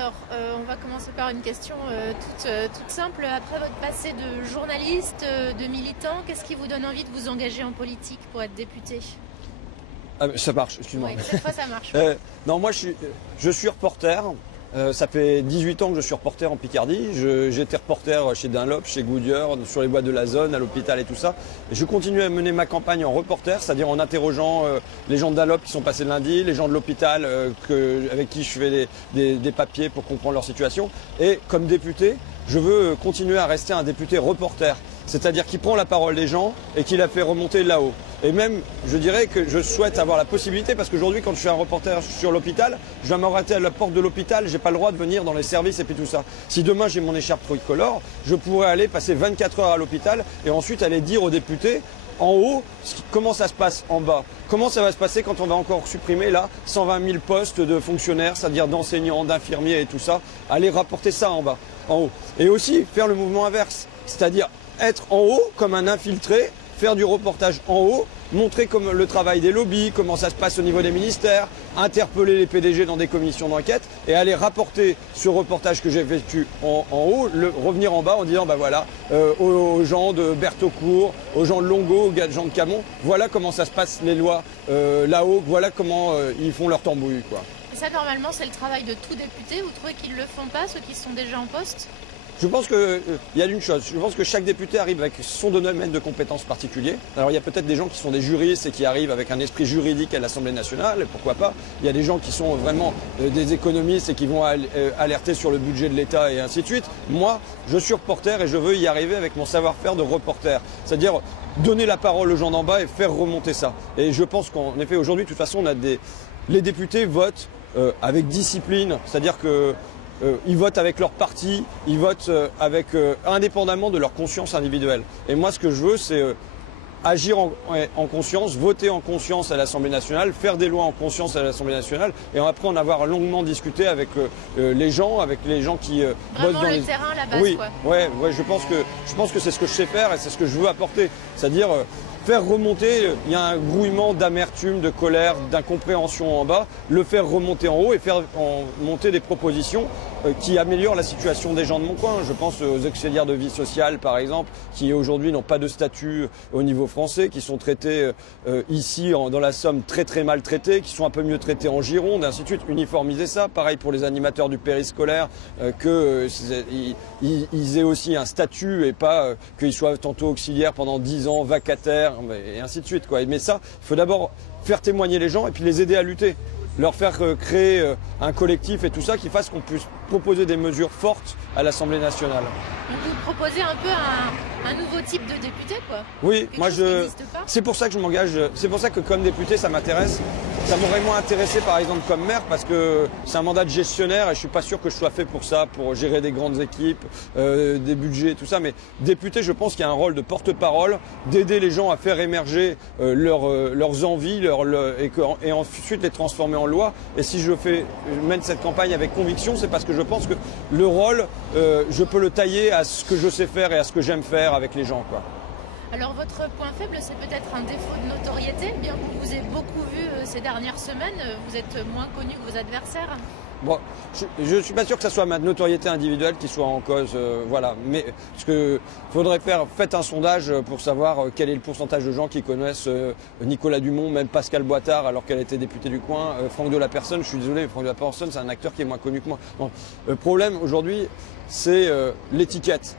Alors, on va commencer par une question toute simple. Après votre passé de journaliste, de militant, qu'est-ce qui vous donne envie de vous engager en politique pour être député? Ah, ça marche, excuse-moi. Oui, cette fois ça marche. Non, moi je suis reporter. Ça fait 18 ans que je suis reporter en Picardie. J'étais reporter chez Dunlop, chez Goodyear, sur les bois de la zone, à l'hôpital et tout ça. Et je continue à mener ma campagne en reporter, c'est-à-dire en interrogeant les gens de Dunlop qui sont passés lundi, les gens de l'hôpital avec qui je fais des papiers pour comprendre leur situation. Et comme député, je veux continuer à rester un député reporter, c'est-à-dire qui prend la parole des gens et qui la fait remonter là-haut. Et même, je dirais que je souhaite avoir la possibilité, parce qu'aujourd'hui, quand je suis un reporter sur l'hôpital, je dois m'arrêter à la porte de l'hôpital, j'ai pas le droit de venir dans les services et puis tout ça. Si demain j'ai mon écharpe tricolore, je pourrais aller passer 24 heures à l'hôpital et ensuite aller dire aux députés en haut comment ça se passe en bas. Comment ça va se passer quand on va encore supprimer là 120 000 postes de fonctionnaires, c'est-à-dire d'enseignants, d'infirmiers et tout ça, aller rapporter ça en bas, en haut. Et aussi faire le mouvement inverse, c'est-à-dire être en haut comme un infiltré, faire du reportage en haut, montrer comme le travail des lobbies, comment ça se passe au niveau des ministères, interpeller les PDG dans des commissions d'enquête et aller rapporter ce reportage que j'ai effectué en haut, revenir en bas en disant bah voilà, aux gens de Bertaucourt, aux gens de Longo, aux gens de Camon, voilà comment ça se passe les lois là-haut, voilà comment ils font leur tambouille, quoi. Et ça, normalement, c'est le travail de tout député. Vous trouvez qu'ils le font pas, ceux qui sont déjà en poste? Je pense qu'il y a une chose, je pense que chaque député arrive avec son domaine de compétences particulier. Alors il y a peut-être des gens qui sont des juristes et qui arrivent avec un esprit juridique à l'Assemblée nationale, pourquoi pas. Il y a des gens qui sont vraiment des économistes et qui vont alerter sur le budget de l'État et ainsi de suite. Moi, je suis reporter et je veux y arriver avec mon savoir-faire de reporter. C'est-à-dire donner la parole aux gens d'en bas et faire remonter ça. Et je pense qu'en effet, aujourd'hui, de toute façon, les députés votent avec discipline, c'est-à-dire que ils votent avec leur parti, ils votent indépendamment de leur conscience individuelle. Et moi, ce que je veux, c'est agir en conscience, voter en conscience à l'Assemblée nationale, faire des lois en conscience à l'Assemblée nationale, et après en avoir longuement discuté avec les gens qui bossent dans le terrain, la base, oui, quoi. Ouais, je pense que c'est ce que je sais faire et c'est ce que je veux apporter, c'est-à-dire faire remonter, il y a un grouillement d'amertume, de colère, d'incompréhension en bas, le faire remonter en haut et faire monter des propositions qui améliorent la situation des gens de mon coin. Je pense aux auxiliaires de vie sociale, par exemple, qui aujourd'hui n'ont pas de statut au niveau français, qui sont traités ici dans la Somme très mal traités, qui sont un peu mieux traités en Gironde, et ainsi de suite. Uniformiser ça. Pareil pour les animateurs du périscolaire, qu'ils aient aussi un statut et pas qu'ils soient tantôt auxiliaires pendant 10 ans, vacataires, et ainsi de suite, quoi. Mais ça, il faut d'abord faire témoigner les gens et puis les aider à lutter. Leur faire créer un collectif et tout ça qui fasse qu'on puisse proposer des mesures fortes à l'Assemblée nationale. Donc vous proposez un peu un nouveau type de député, quoi. Oui, moi c'est pour ça que je m'engage, c'est pour ça que comme député ça m'intéresse. Ça m'aurait moins intéressé par exemple comme maire parce que c'est un mandat de gestionnaire et je suis pas sûr que je sois fait pour ça, pour gérer des grandes équipes, des budgets, tout ça. Mais député, je pense qu'il y a un rôle de porte-parole, d'aider les gens à faire émerger leurs envies et ensuite les transformer en loi. Et si je mène cette campagne avec conviction, c'est parce que je pense que le rôle, je peux le tailler à ce que je sais faire et à ce que j'aime faire avec les gens, quoi. Alors votre point faible, c'est peut-être un défaut de notoriété. Bien que vous ayez beaucoup vu ces dernières semaines, vous êtes moins connu que vos adversaires. Bon, je ne suis pas sûr que ce soit ma notoriété individuelle qui soit en cause, voilà. Mais ce que faudrait faire, faites un sondage pour savoir quel est le pourcentage de gens qui connaissent Nicolas Dumont, même Pascal Boitard, alors qu'elle était députée du coin, Franck Delapersonne. Je suis désolé, mais Franck Delapersonne, c'est un acteur qui est moins connu que moi. Bon, le problème aujourd'hui, c'est l'étiquette.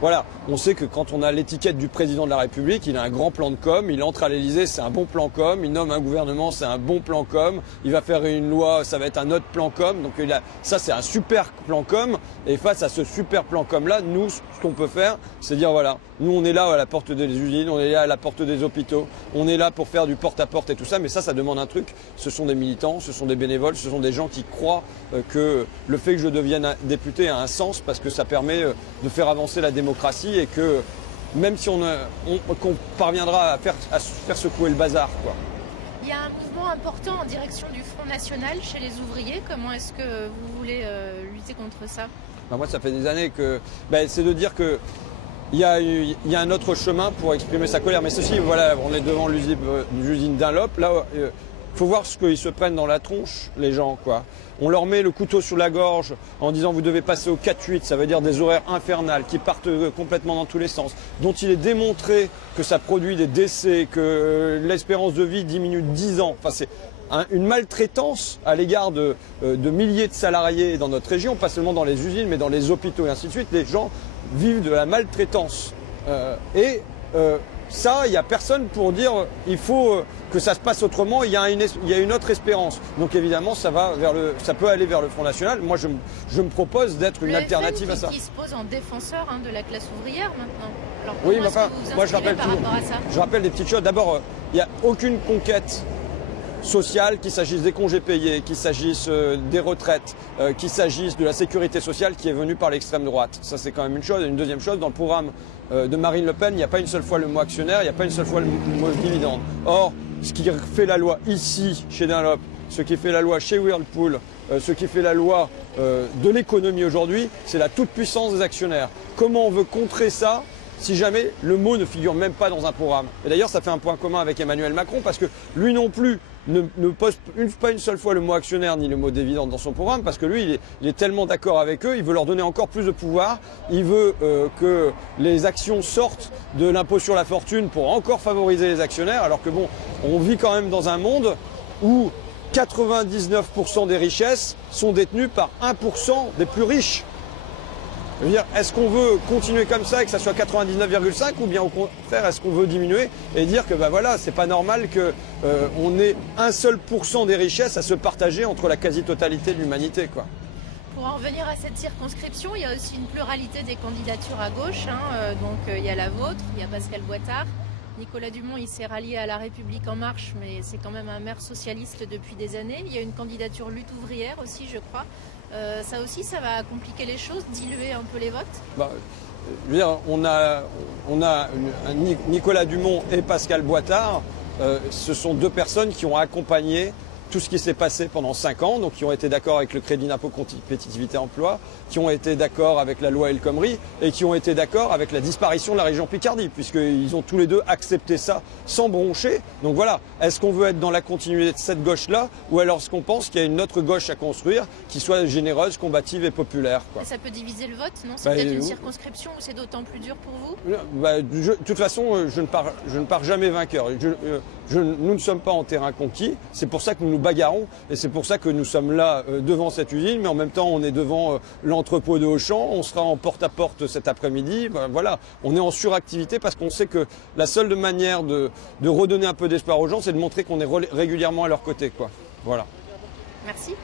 Voilà, on sait que quand on a l'étiquette du président de la République, il a un grand plan de com, il entre à l'Élysée, c'est un bon plan com, il nomme un gouvernement, c'est un bon plan com, il va faire une loi, ça va être un autre plan com, donc ça c'est un super plan com, et face à ce super plan com là, nous, ce qu'on peut faire, c'est dire voilà, nous on est là à la porte des usines, on est là à la porte des hôpitaux, on est là pour faire du porte-à-porte et tout ça, mais ça demande un truc, ce sont des militants, ce sont des bénévoles, ce sont des gens qui croient que le fait que je devienne député a un sens parce que ça permet de faire avancer la démocratie et que même si qu'on parviendra à faire secouer le bazar, quoi. Il y a un mouvement important en direction du Front National chez les ouvriers. Comment est-ce que vous voulez lutter contre ça? Moi, ça fait des années que c'est de dire que il y a un autre chemin pour exprimer sa colère. Mais ceci, voilà, on est devant l'usine Dunlop. Là, Il faut voir ce qu'ils se prennent dans la tronche, les gens, quoi. On leur met le couteau sous la gorge en disant vous devez passer au 4-8, ça veut dire des horaires infernales qui partent complètement dans tous les sens, dont il est démontré que ça produit des décès, que l'espérance de vie diminue de 10 ans. Enfin, c'est une maltraitance à l'égard de milliers de salariés dans notre région, pas seulement dans les usines, mais dans les hôpitaux et ainsi de suite. Les gens vivent de la maltraitance. Ça, il n'y a personne pour dire il faut que ça se passe autrement, il y a une autre espérance. Donc évidemment, ça peut aller vers le Front National. Moi, je me propose d'être une alternative à ça. Qui se pose en défenseur de la classe ouvrière maintenant. Alors, oui, mais enfin, moi je rappelle des petites choses. D'abord, il n'y a aucune conquête sociale, qu'il s'agisse des congés payés, qu'il s'agisse des retraites, qu'il s'agisse de la sécurité sociale qui est venue par l'extrême droite. Ça, c'est quand même une chose. Et une deuxième chose, dans le programme de Marine Le Pen, il n'y a pas une seule fois le mot actionnaire, il n'y a pas une seule fois le mot dividende. Or, ce qui fait la loi ici, chez Dunlop, ce qui fait la loi chez Whirlpool, ce qui fait la loi de l'économie aujourd'hui, c'est la toute-puissance des actionnaires. Comment on veut contrer ça si jamais le mot ne figure même pas dans un programme? Et d'ailleurs, ça fait un point commun avec Emmanuel Macron, parce que lui non plus ne pose pas une seule fois le mot actionnaire ni le mot dividende dans son programme, parce que lui, il est tellement d'accord avec eux, il veut leur donner encore plus de pouvoir, il veut que les actions sortent de l'impôt sur la fortune pour encore favoriser les actionnaires, alors que bon, on vit quand même dans un monde où 99% des richesses sont détenues par 1% des plus riches. Je veux dire, est-ce qu'on veut continuer comme ça et que ça soit 99,5 ou bien au contraire, est-ce qu'on veut diminuer et dire que voilà, c'est pas normal qu'on ait un seul % des richesses à se partager entre la quasi-totalité de l'humanité, quoi. Pour en revenir à cette circonscription, il y a aussi une pluralité des candidatures à gauche. Donc il y a la vôtre, il y a Pascal Boitard. Nicolas Dumont, il s'est rallié à La République En Marche, mais c'est quand même un maire socialiste depuis des années. Il y a une candidature lutte ouvrière aussi, je crois. Ça aussi, ça va compliquer les choses, diluer un peu les votes. Je veux dire, on a Nicolas Dumont et Pascal Boitard. Ce sont deux personnes qui ont accompagné tout ce qui s'est passé pendant 5 ans, donc qui ont été d'accord avec le crédit d'impôt compétitivité emploi, qui ont été d'accord avec la loi El Khomri et qui ont été d'accord avec la disparition de la région Picardie, puisqu'ils ont tous les deux accepté ça sans broncher. Donc voilà, est-ce qu'on veut être dans la continuité de cette gauche-là, ou alors est-ce qu'on pense qu'il y a une autre gauche à construire qui soit généreuse, combative et populaire, quoi. Et ça peut diviser le vote, non? C'est peut-être une circonscription où c'est d'autant plus dur pour vous? De toute façon, je ne pars jamais vainqueur. Nous ne sommes pas en terrain conquis, c'est pour ça que nous nous bagarrons et c'est pour ça que nous sommes là devant cette usine, mais en même temps on est devant l'entrepôt de Auchan, on sera en porte-à-porte cet après-midi. Voilà, on est en suractivité parce qu'on sait que la seule manière de redonner un peu d'espoir aux gens, c'est de montrer qu'on est régulièrement à leur côté, quoi. Voilà. Merci.